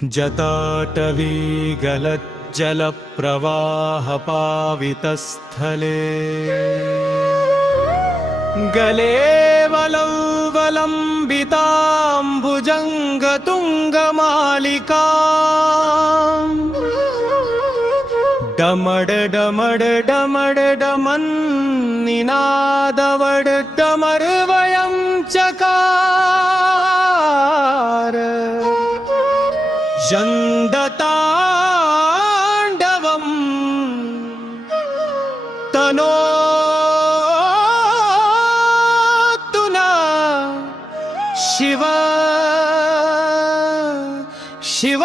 जटाटवीगलज्जलप्रवाहपावितस्थले गले वलौवलम्बिताम्बुजङ्गतुङ्गमालिका डमड डमड डमड डमन्निनादवड डमर्वयं चकार जन्दताण्डवं तनोतु नः शिव शिव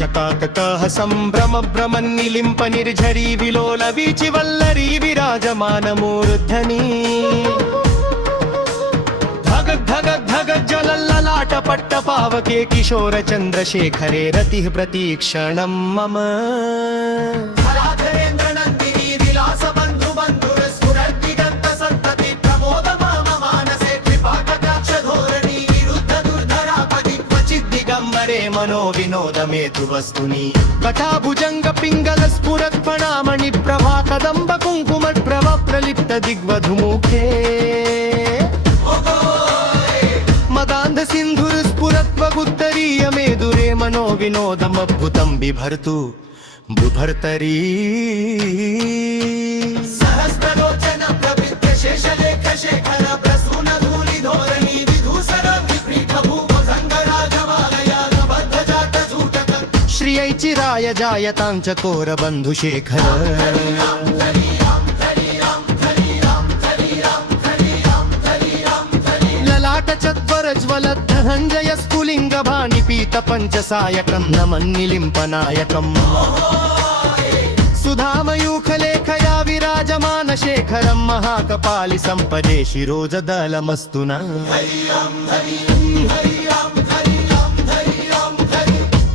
చకాకకః సంభ్రమ భ్రమన్నిలింప నిర్ఝరీ విలోల వీచి వల్లరీ విరాజమానమూర్ధని ధగ ధగ ధగ జ్వలల్లలాట పట్ట పావకే కిశోర చంద్రశేఖరే రతిః ప్రతీక్షణం మమ मनो विनोदमेतु वस्तुनि कटाभुजंग पिंगल स्फुरत् फणामणि प्रभा कदंब कुंकुम प्रभ प्रलिप्त दिग्वधुमुखे मदान्ध सिंधुर स्फुरत् वगुत्तरीय मेदुरे मनो विनोदमद्भुतं बिभर्तु बुभर्तरी सहस्रलोचन प्रवृत्त शेषलेख शेखर प्रसून धूलि धोरणी विधूसर विप्रीत श्रियै चिराय जायतां चकोर बन्धुशेखर ललाट चत्वरज्वलद्धनञ्जय स्फुलिङ्ग भानिपीत पञ्चसायकं नमन्निलिम्पनायकम् सुधामयूखलेखया विराजमान शेखरं महाकपालि सम्पदे शिरोजदलमस्तु न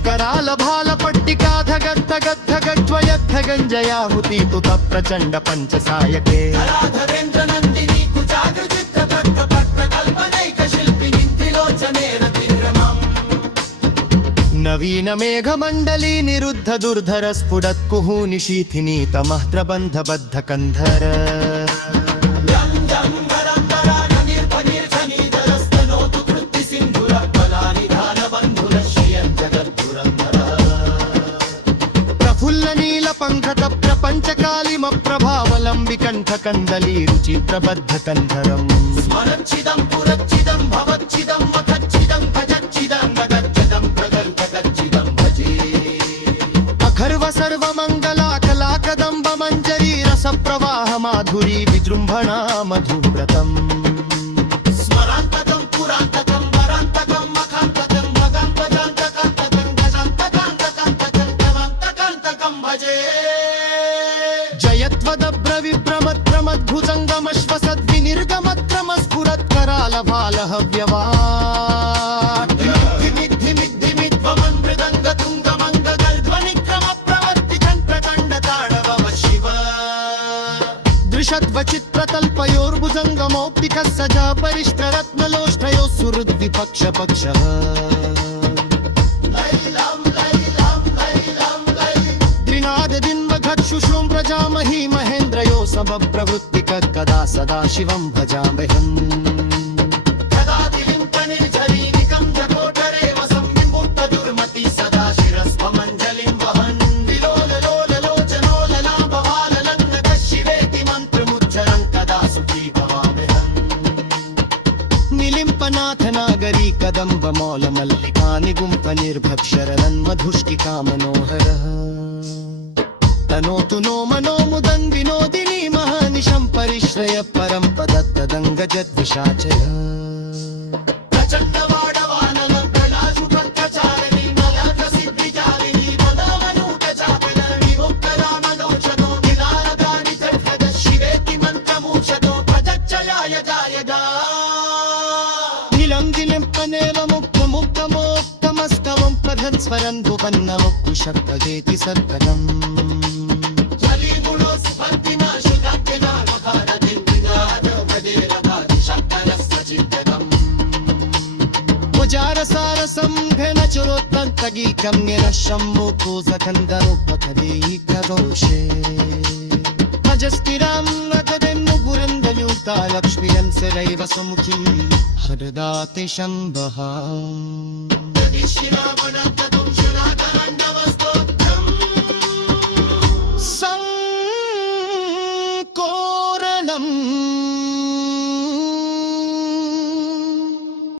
कराल भाल पट्टिका धगत् धगत् धगत् द्वयत् धगञ्जयाहुति तुत प्रचण्ड पञ्चसायके कलाधरेन्द्र नन्दिनी कुचाग्रचित्त भक्त पट्टकल्पनैक शिल्पिनी त्रिलोचने रतिर्रमम् नवीन मेघमण्डली निरुद्ध दुर्धर स्फुटत् कुहूनि शीथिनी तमः प्रबन्ध बद्ध कन्धर पंखत प्रपंचकालिम प्रभावलंबि कंठ कंदली रुचि प्रबद्ध कंधरम स्मरच्छिदं पुरच्छिदं भवच्छिदं मखच्छिदं भजच्छिदं गगच्छिदं प्रगल्भगच्छिदं भजे अखर्व सर्व मंगला कलाकदंब मंजरी रस प्रवाह माधुरी विजृंभणा मधुव्रतम स्मरांतकं पुरांतकं वरांतकं मखांतकं मगांतकांतकांतकं गजांतकांतकांतकं गवांतकांतकं भजे जयत्वदब्रविभ्रमद्भुजङ्गमश्वसद्विनिर्गमक्रमस्फुरत् करालभालहव्यवाट् धिमिद्धिमिद्वमन् मृदङ्गतुङ्गमङ्गगल्ध्वनिक्रमप्रवर्तिकन् शिव दृशद्वचित्रतल्पयोर्भुजङ्गमौक्तिकः सजा परिष्टरत्नलोष्टयोः सुहृद्विपक्षपक्षः शुश्रूं प्रजामहि महेन्द्रयो समप्रवृत्तिक कदा सदा शिवं भजामहम् कदातिलिम्पनिर्झरीनिकं जकोटरे वसं विमुक्तदुर्मति सदा शिरस्वमञ्जलिं वहन् विलोललोललोचनोललाभवाललग्नकः शिवेति मन्त्रमुच्चरं कदा सुखी भवामहम् निलिम्पनाथ नागरी कदम्बमौलमल्लिका निगुम्फनिर्भक्षरन्मधुष्टिका मनोहरः तनोतु नो मनो मुदं विनोदिनी महानिशं परिश्रय परं पदत्तदङ्गजद्विषाचय प्रचण्डवाडवानन प्रलाशुभक्तचारिणी मलकसिद्धिचारिणी मदामनूतचापल विमुक्तरामलोचनो निदानदानि तद्भद शिवेति मन्त्रमूषतो प्रजच्चयाय जायदा निलङ्गि मुक्तमोक्तमस्तवं प्रधन्स्वरं भुवन्नमुक्कुशब्दजेति सर्वदम् मुजारसारसं घनचरोत्तन्तगीकं निरशम्मुकोसखन्दरोपकरीकरोषे भजस्थिरां नगरीं मुपुरन्दयुक्ता लक्ष्मीयं सरैव सुमुखी हरदाति शम्भः